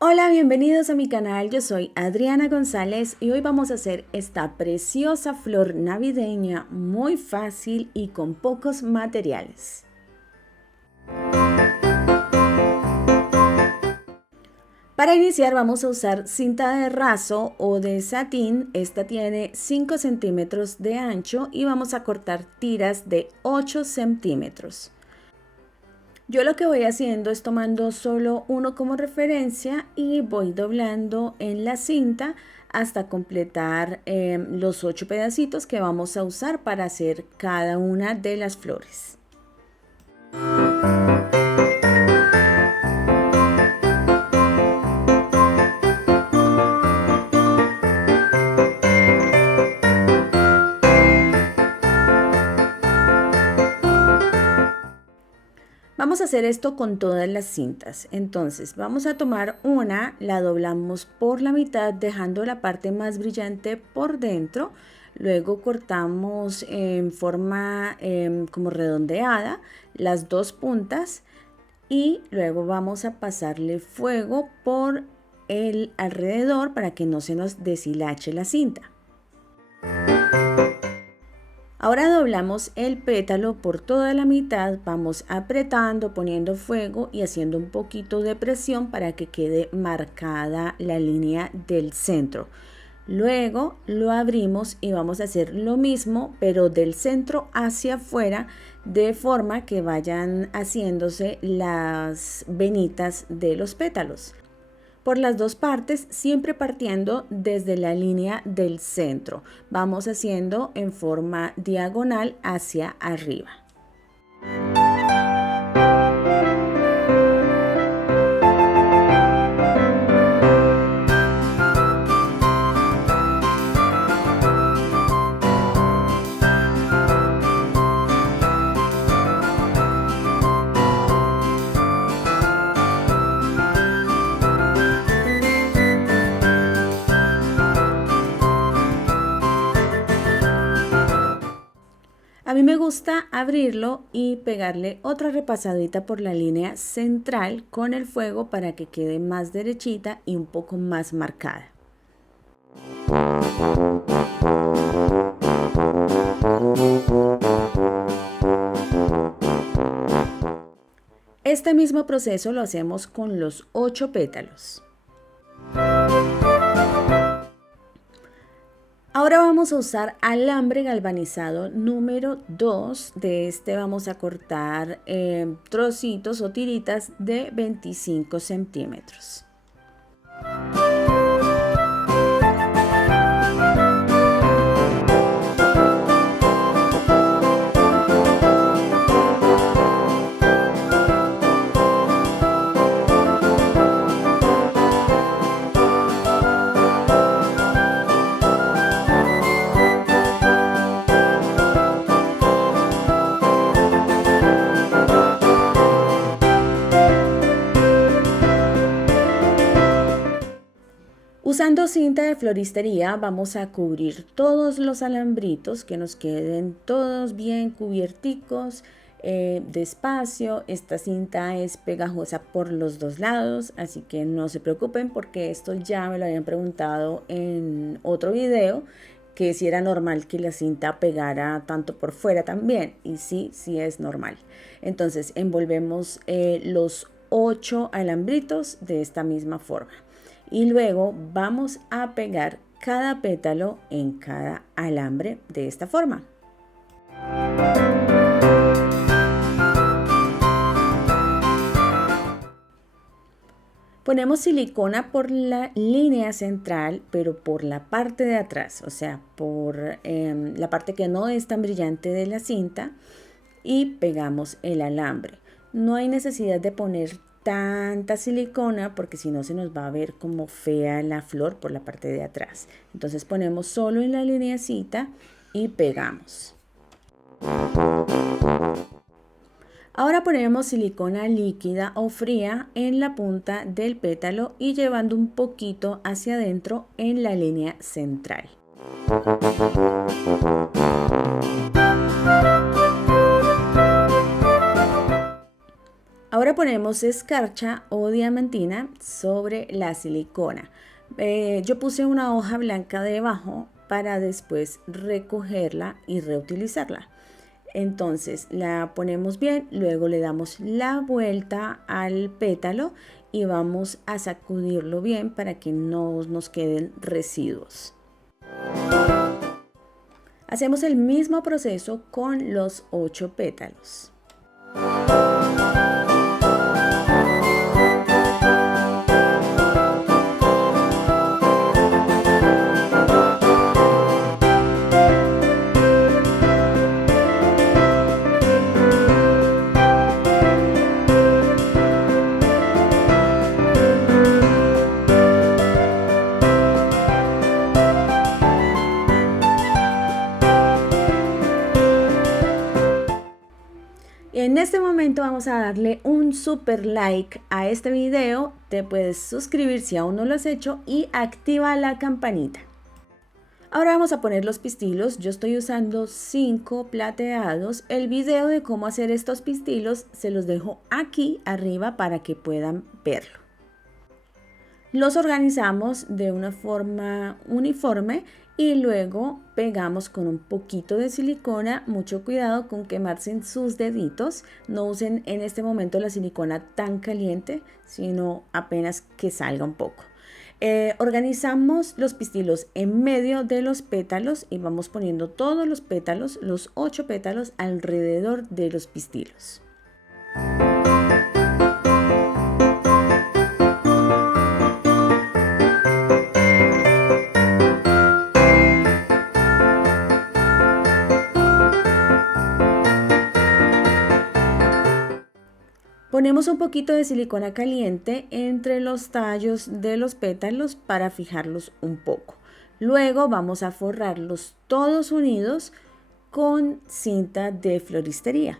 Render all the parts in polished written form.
Hola, bienvenidos a mi canal, yo soy Adriana González y hoy vamos a hacer esta preciosa flor navideña muy fácil y con pocos materiales. Para iniciar vamos a usar cinta de raso o de satín, esta tiene 5 centímetros de ancho y vamos a cortar tiras de 8 centímetros. Yo lo que voy haciendo es tomando solo uno como referencia y voy doblando en la cinta hasta completar los 8 pedacitos que vamos a usar para hacer cada una de las flores. Vamos a hacer esto con todas las cintas. Entonces vamos a tomar una, la doblamos por la mitad dejando la parte más brillante por dentro. Luego cortamos en forma como redondeada las dos puntas y luego vamos a pasarle fuego por el alrededor para que no se nos deshilache la cinta. Ahora doblamos el pétalo por toda la mitad, vamos apretando, poniendo fuego y haciendo un poquito de presión para que quede marcada la línea del centro. Luego lo abrimos y vamos a hacer lo mismo, pero del centro hacia afuera, de forma que vayan haciéndose las venitas de los pétalos. Por las dos partes, siempre partiendo desde la línea del centro. Vamos haciendo en forma diagonal hacia arriba. A mí me gusta abrirlo y pegarle otra repasadita por la línea central con el fuego para que quede más derechita y un poco más marcada. Este mismo proceso lo hacemos con los 8 pétalos. Ahora vamos a usar alambre galvanizado número 2. De este vamos a cortar trocitos o tiritas de 25 centímetros. Usando cinta de floristería vamos a cubrir todos los alambritos, que nos queden todos bien cubierticos, despacio. Esta cinta es pegajosa por los dos lados, así que no se preocupen porque esto ya me lo habían preguntado en otro video, que si era normal que la cinta pegara tanto por fuera también, y sí es normal. Entonces envolvemos los 8 alambritos de esta misma forma. Y luego vamos a pegar cada pétalo en cada alambre de esta forma. Ponemos silicona por la línea central, pero por la parte de atrás, o sea, por la parte que no es tan brillante de la cinta, y pegamos el alambre. No hay necesidad de poner tanta silicona porque si no se nos va a ver como fea la flor por la parte de atrás. Entonces ponemos solo en la lineacita y pegamos. Ahora ponemos silicona líquida o fría en la punta del pétalo y llevando un poquito hacia adentro en la línea central. Ahora ponemos escarcha o diamantina sobre la silicona. Yo puse una hoja blanca debajo para después recogerla y reutilizarla. Entonces la ponemos bien, luego le damos la vuelta al pétalo y vamos a sacudirlo bien para que no nos queden residuos. Hacemos el mismo proceso con los 8 pétalos. En este momento vamos a darle un super like a este video, te puedes suscribir si aún no lo has hecho y activa la campanita. Ahora vamos a poner los pistilos, yo estoy usando 5 plateados, el video de cómo hacer estos pistilos se los dejo aquí arriba para que puedan verlo. Los organizamos de una forma uniforme y luego pegamos con un poquito de silicona. Mucho cuidado con quemarse en sus deditos. No usen en este momento la silicona tan caliente, sino apenas que salga un poco. Organizamos los pistilos en medio de los pétalos y vamos poniendo todos los pétalos, los 8 pétalos alrededor de los pistilos. Ponemos un poquito de silicona caliente entre los tallos de los pétalos para fijarlos un poco. Luego vamos a forrarlos todos unidos con cinta de floristería.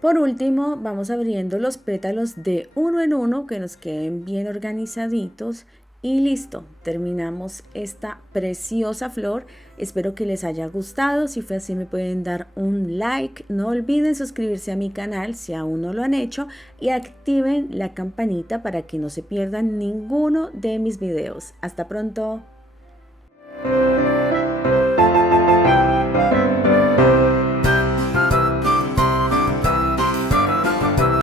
Por último, vamos abriendo los pétalos de uno en uno que nos queden bien organizaditos y listo, terminamos esta preciosa flor. Espero que les haya gustado. Si fue así, me pueden dar un like. No olviden suscribirse a mi canal si aún no lo han hecho y activen la campanita para que no se pierdan ninguno de mis videos. Hasta pronto.